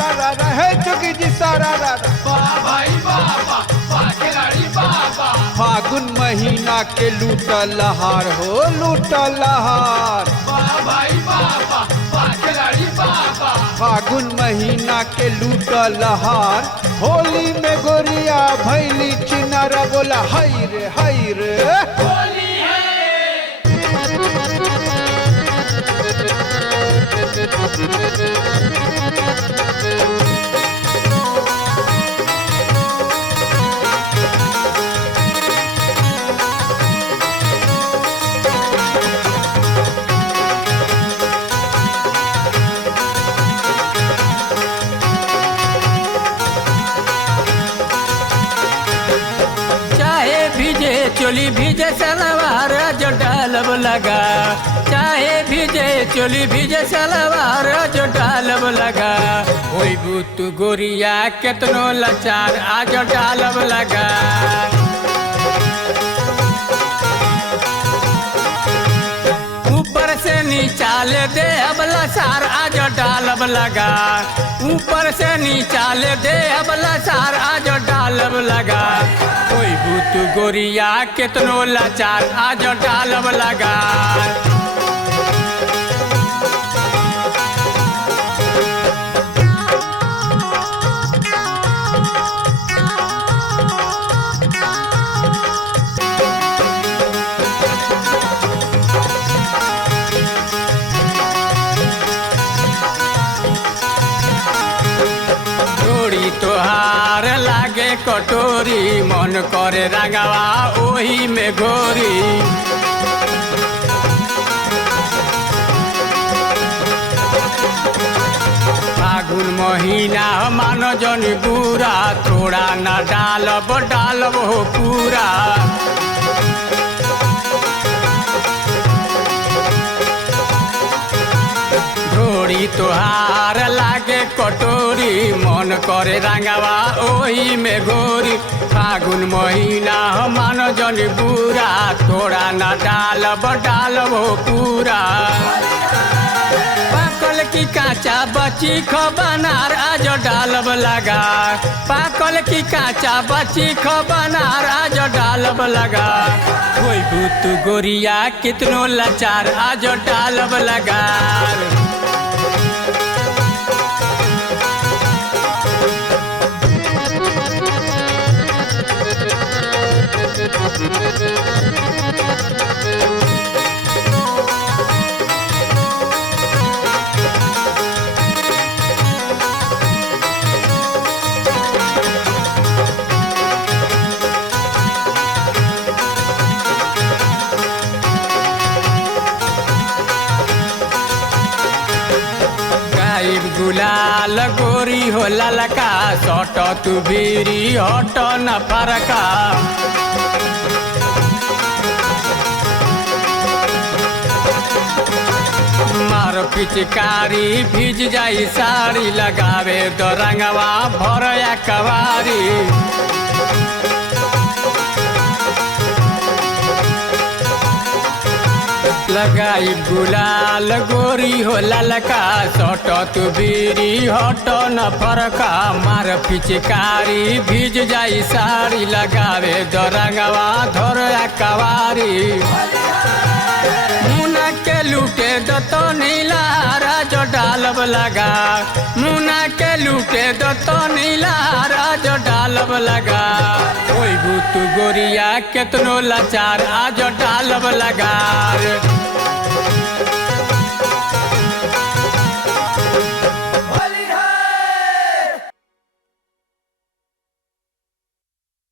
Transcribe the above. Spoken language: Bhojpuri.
रा रा रा है जोगी जी सारा रा रा। वाह भाई वाह वाह वाह खिलाड़ी वाह वाह। फागुन महीना के लूटा लहार हो लूटा लहार। वाह भाई वाह वाह वाह खिलाड़ी वाह वाह। फागुन महीना के लूटा लहार। होली में गोरिया भैली चिनारा बोला हाय रे हाय रे। होली है। चोली भीजे सलवार जो डालब लगा। चाहे भीजे चोली भीजे सलवार जो डालब लगा। होई बुत गोरिया केतनो लाचार आज डालब लगा। ऊपर से नीचा ले दे अबला सार आज डालब लगा। ऊपर से नीचा ले दे अबला सार आज डालब लगा। कोई भूत गोरिया केतनो लाचार आज डालब लगा। तोहार लागे कटोरी मन करे रंगवा ओही में घोरी। फागुन महीना मानो जनी बुरा थोड़ा न डालब डालब हो पूरा। घोड़ी तोहार लागे कटोरी मन करे रंगवा ओही में घोरी। फागुन महीना मानो जनी बुरा थोड़ा न डालब डालब हो पूरा। पाकल की काचा बची खो बनार आज डालब लगा। पाकल की काचा बची खो बनार आज डालब लगा। कोई भूत गोरिया कितनो लाचार आज डालब लगा। गुलाल गोरी हो ललका सट तू बीरी हट न फरका। मार पिचकारी भीज जाई साड़ी लगावे तो रंगवा भर या कवारी। लगाई गुलाल गोरी हो ललका सट तू बीरी हट न फरका। मार पिचकारी भीज जाई साड़ी लगावे दो रंगवा धर कवारी। मुना के लूटे दो तो नीलारा जो डालब लगा। मुना के लूटे दो तो नीलारा जो डालब लगा। कोई भूत गोरिया केतनो लाचार आज डालब लगा।